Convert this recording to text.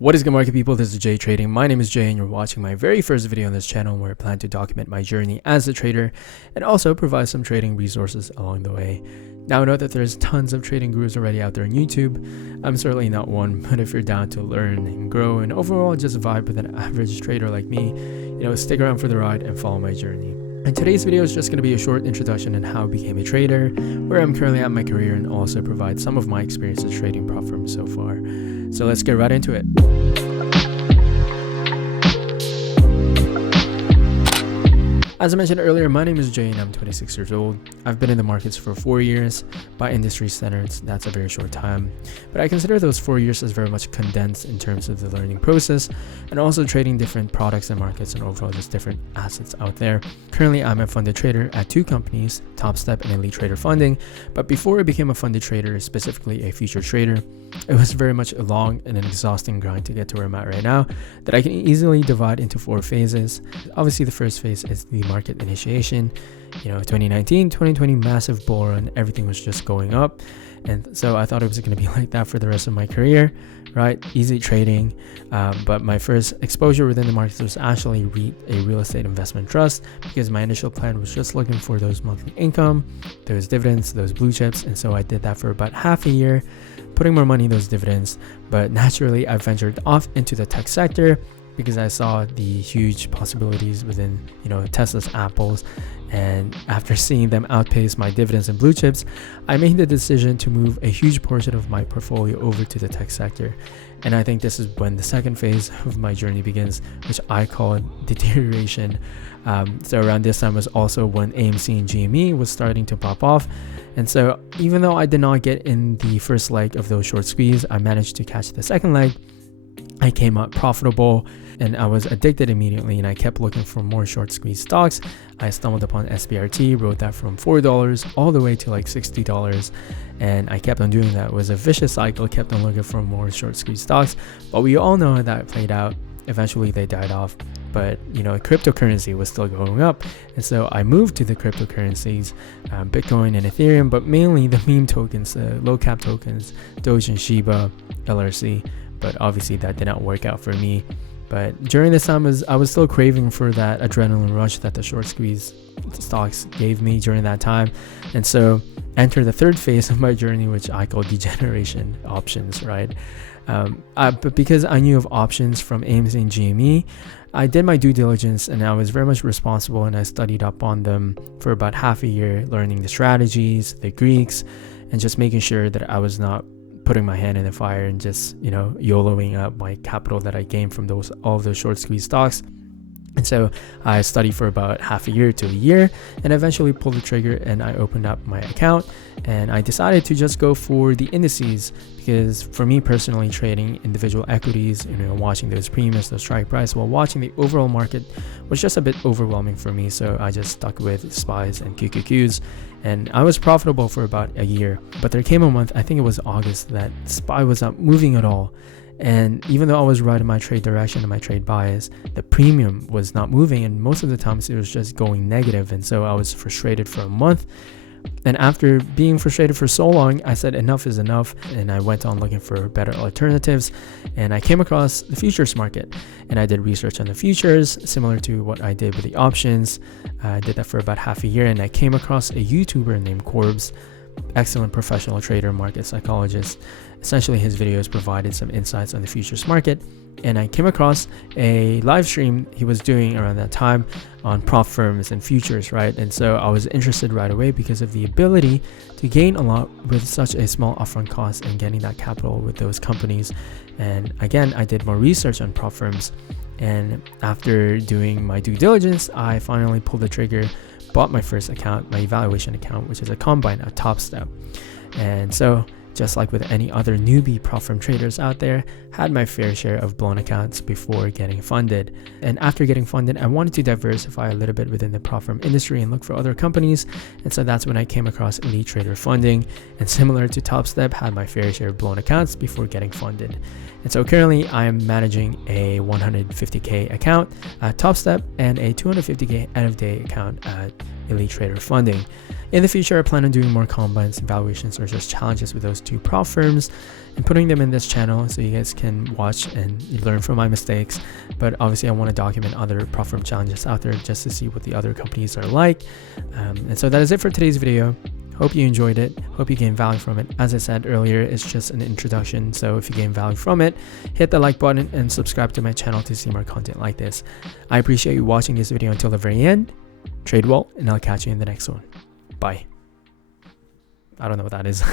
What is good, market people? This is Jay Trading. My name is Jay and you're watching my very first video on this channel where I plan to document my journey as a trader and also provide some trading resources along the way. Now I know that there's tons of trading gurus already out there on YouTube. I'm certainly not one, but if you're down to learn and grow and overall just vibe with an average trader like me, stick around for the ride and follow my journey. And today's video is just going to be a short introduction on how I became a trader, where I'm currently at in my career, and also provide some of my experiences trading prop firms so far. So let's get right into it. As I mentioned earlier, my name is Jay and I'm 26 years old. I've been in the markets for 4 years. By industry standards, that's a very short time. But I consider those 4 years as very much condensed in terms of the learning process and also trading different products and markets and overall just different assets out there. Currently, I'm a funded trader at 2 companies, TopStep and Elite Trader Funding. But before I became a funded trader, specifically a future trader, it was very much a long and an exhausting grind to get to where I'm at right now that I can easily divide into 4 phases. Obviously, the first phase is the market initiation. 2019, 2020, massive bull run, everything was just going up. And so I thought it was going to be like that for the rest of my career, right? Easy trading. But my first exposure within the markets was actually a real estate investment trust, because my initial plan was just looking for those monthly income, those dividends, those blue chips. And so I did that for about half a year, putting more money in those dividends. But naturally, I ventured off into the tech sector because I saw the huge possibilities within, Tesla's, Apple's. And after seeing them outpace my dividends and blue chips, I made the decision to move a huge portion of my portfolio over to the tech sector. And I think this is when the second phase of my journey begins, which I call deterioration. So around this time was also when AMC and GME was starting to pop off. And so even though I did not get in the first leg of those short squeeze, I managed to catch the second leg. I came out profitable and I was addicted immediately, and I kept looking for more short squeeze stocks. I stumbled upon SBRT, wrote that from $4 all the way to like $60, and I kept on doing that. It was a vicious cycle, kept on looking for more short squeeze stocks, but we all know how that played out. Eventually they died off, but cryptocurrency was still going up, and so I moved to the cryptocurrencies, Bitcoin and Ethereum, but mainly the meme tokens, low cap tokens, Doge and Shiba, LRC. But obviously that did not work out for me. But during this time, I was still craving for that adrenaline rush that the short squeeze stocks gave me during that time. And so enter the third phase of my journey, which I call degeneration options, right? But because I knew of options from AMC and GME, I did my due diligence and I was very much responsible, and I studied up on them for about half a year, learning the strategies, the Greeks, and just making sure that I was not putting my hand in the fire and just YOLOing up my capital that I gained from all of those short squeeze stocks. And so I studied for about half a year to a year, and eventually pulled the trigger and I opened up my account, and I decided to just go for the indices, because for me personally, trading individual equities, watching those premiums, those strike price while watching the overall market was just a bit overwhelming for me. So I just stuck with SPYs and QQQs, and I was profitable for about a year. But there came a month, I think it was August, that SPY was not moving at all. And even though I was right in my trade direction and my trade bias, the premium was not moving, and most of the times it was just going negative. And so I was frustrated for a month. And after being frustrated for so long, I said enough is enough, and I went on looking for better alternatives, and I came across the futures market, and I did research on the futures similar to what I did with the options. I did that for about half a year, and I came across a YouTuber named Corbs, excellent professional trader, market psychologist. Essentially, his videos provided some insights on the futures market, and I came across a live stream he was doing around that time on prop firms and futures, right? And so I was interested right away because of the ability to gain a lot with such a small upfront cost and getting that capital with those companies. And again, I did more research on prop firms, and after doing my due diligence, I finally pulled the trigger, bought my first account, my evaluation account, which is a combine at TopStep. And so just like with any other newbie prop firm traders out there, had my fair share of blown accounts before getting funded. And after getting funded, I wanted to diversify a little bit within the prop firm industry and look for other companies. And so that's when I came across Elite Trader Funding, and similar to TopStep, had my fair share of blown accounts before getting funded. And so currently I am managing a 150K account at TopStep and a 250K end of day account at Elite Trader funding. In the future, I plan on doing more combines, evaluations, or just challenges with those two prop firms and putting them in this channel so you guys can watch and learn from my mistakes. But obviously I want to document other prop firm challenges out there just to see what the other companies are like. And so that is it for today's video. Hope you enjoyed it. Hope you gained value from it. As I said earlier, it's just an introduction. So if you gain value from it, hit the like button and subscribe to my channel to see more content like this. I appreciate you watching this video until the very end. Trade well, and I'll catch you in the next one. Bye. I don't know what that is.